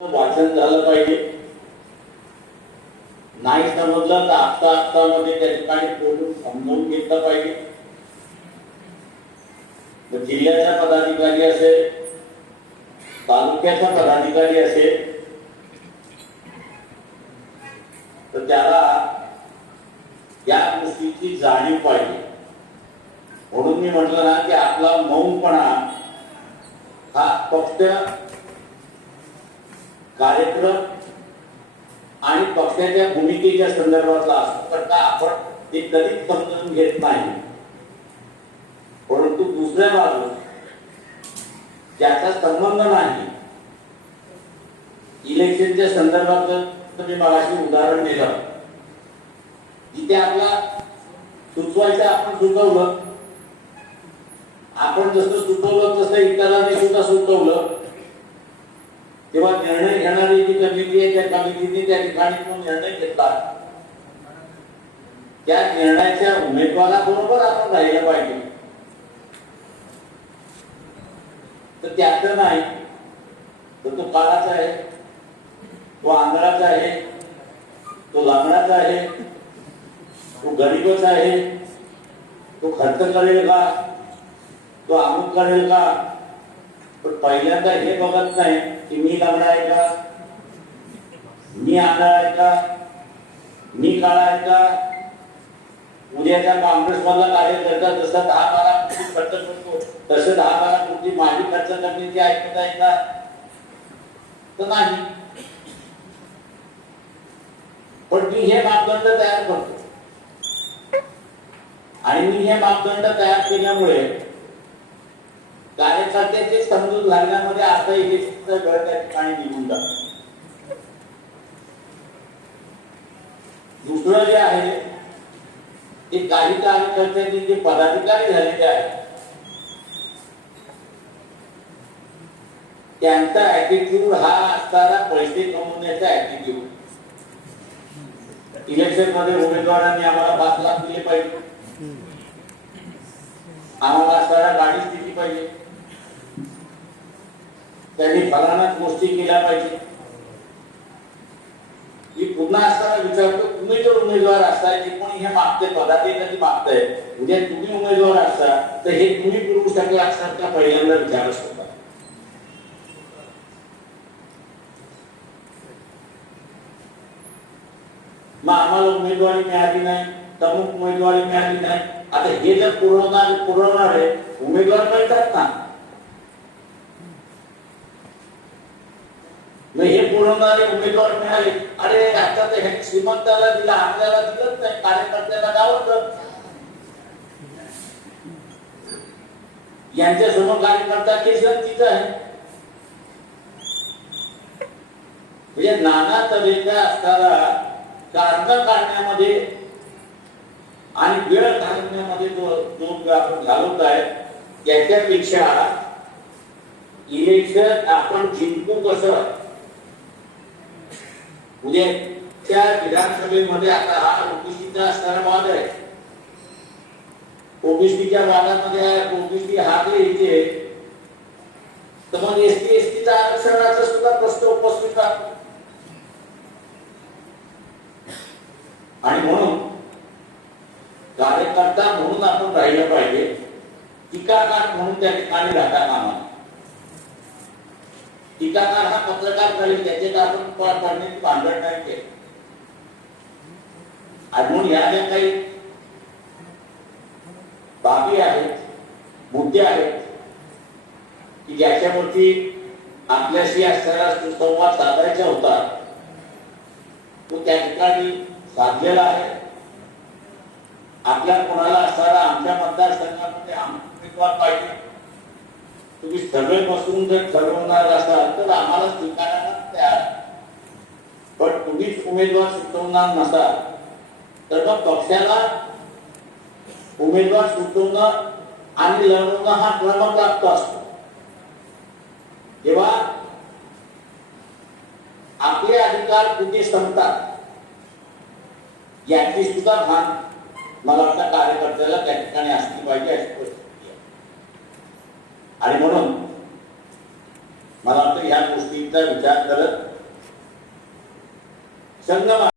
वाचन झालं पाहिजे. नाही समजलं तर आत्ता आत्तामध्ये त्या ठिकाणी बोलून समजून घेतलं पाहिजे. जिल्ह्याचा पदाधिकारी असेल तालुक्याचा पदाधिकारी असेल तर त्याला या गोष्टीची जाणीव पाहिजे. म्हणून मी म्हटलं ना की आपला मौनपणा हा फक्त कार्यक्रम आणि पक्षाच्या भूमिकेच्या संदर्भातला असतो. तर का आपण ते कधीच समजून घेत नाही? परंतु दुसऱ्या बाजू ज्याचा संबंध नाही इलेक्शनच्या संदर्भात तुम्ही मगाशी उदाहरण दिलं. जिथे आपला सुचवायचं आपण सुचवलं. आपण जसं सुचवलं तसं इतरांनी सुद्धा सुचवलं. तेव्हा निर्णय घेणारी जी कमिटी आहे त्या कमिटीने त्या ठिकाणी तो निर्णय घेतला. त्या निर्णयाच्या उमेदवाराबरोबर आपण राहिलं पाहिजे. तर त्याचं नाही. तर तो काळाचा आहे तो आंधळाचा आहे तो लांबणाचा आहे तो गरीबच आहे तो खर्च करेल का तो अमुक करेल का पण पहिल्यांदा हे बघत नाही की मी लग्न आहे का? मी आंधळा आहे का? मी काळा आहे का? उद्याच्या काँग्रेस मधला कार्यकर्ता जसा दहा बारा कोटी खर्च करतो तसे दहा बारा कोटी माझी खर्च करण्याची ऐकत आहे का? तर नाही. पण मी हे मापदंड तयार करतो. आणि मी हे मापदंड तयार केल्यामुळे कार्यकर्त्याचे समजूत घालण्यामध्ये आता इलेक्शनचा वेळ त्या ठिकाणी निघून जात. दुसरं जे आहे ते काही कार्यकर्त्यांनी जे पदाधिकारी झालेले आहेत त्यांचा ऍटिट्यूड हा असताना पैसे कमवण्याचा ऍटिट्यूड इलेक्शनमध्ये उमेदवारांनी आम्हाला पाच लाख दिले पाहिजे. आम्हाला असताना गाडीच दिली पाहिजे. त्यांनी फलानाच गोष्टी केल्या पाहिजे. मी पुन्हा असताना विचारतो, तुम्ही जर उमेदवार असता, जे कोणी हे मागते पदाधिकारी मागताय, उद्या तुम्ही उमेदवार असता, तर हे तुम्ही पुरवू शकला असतात का? पहिल्यांदा विचारच होता. मग आम्हाला उमेदवारी मिळाली नाही, तमुक उमेदवारी मिळाली नाही. आता हे जर पुरवणार आहे, उमेदवार मिळतात ना? मग हे पुरवणारे उमेदवार मिळाले. अरे आता तर हे श्रीमंताला दिला आपल्याला दिलंच नाही. कार्यकर्त्याला गावत यांच्या समोर कार्यकर्ता केस तिथं आहे. म्हणजे नाना तऱ्हेच्या असणारा कारण काढण्यामध्ये आणि वेळ घालवण्यामध्ये जो जो आपण घालवत आहे त्याच्यापेक्षा इलेक्शन आपण जिंकू कसं? म्हणजे उद्याच्या विधानसभेमध्ये आता हा ओबीसीचा असणारा वाद आहे. ओबीसीच्या वादामध्ये ओबीसी हारले इथे तर मग एसटी एसटीचा आरक्षणाचा सुद्धा प्रश्न उपस्थित राहतो आणि म्हणून कार्यकर्ता म्हणून आपण राहिलं पाहिजे. टीकाकार म्हणून त्या ठिकाणी राहता कामा नये. टीकाकार हा पत्रकार झाले त्याचे कारण पांढर भांडण नाही केले. आणि म्हणून या ज्या काही बाबी आहेत मुद्दे आहेत की ज्याच्यावरती आपल्याशी असणारा सुसंवाद साधायचा होता तो त्या ठिकाणी साधलेला आहे. आपल्या कोणाला असणारा आमच्या मतदारसंघामध्ये आमचे उमेदवार पाहिजे. तुम्ही सगळे बसून जर ठरवणार असाल तर आम्हाला स्वीकारायला तयार. पण तुम्हीच उमेदवार सुचवणार नसाल तर मग पक्षाला उमेदवार सुचवणं आणि लढवणं हा क्रमप्राप्त असतो. तेव्हा आपले अधिकार कुठे संपतात याची सुद्धा भान मला वाटतं कार्यकर्त्याला त्या ठिकाणी असली पाहिजे अशी आणि म्हणून मला वाटतं या गोष्टींचा विचार करत संगम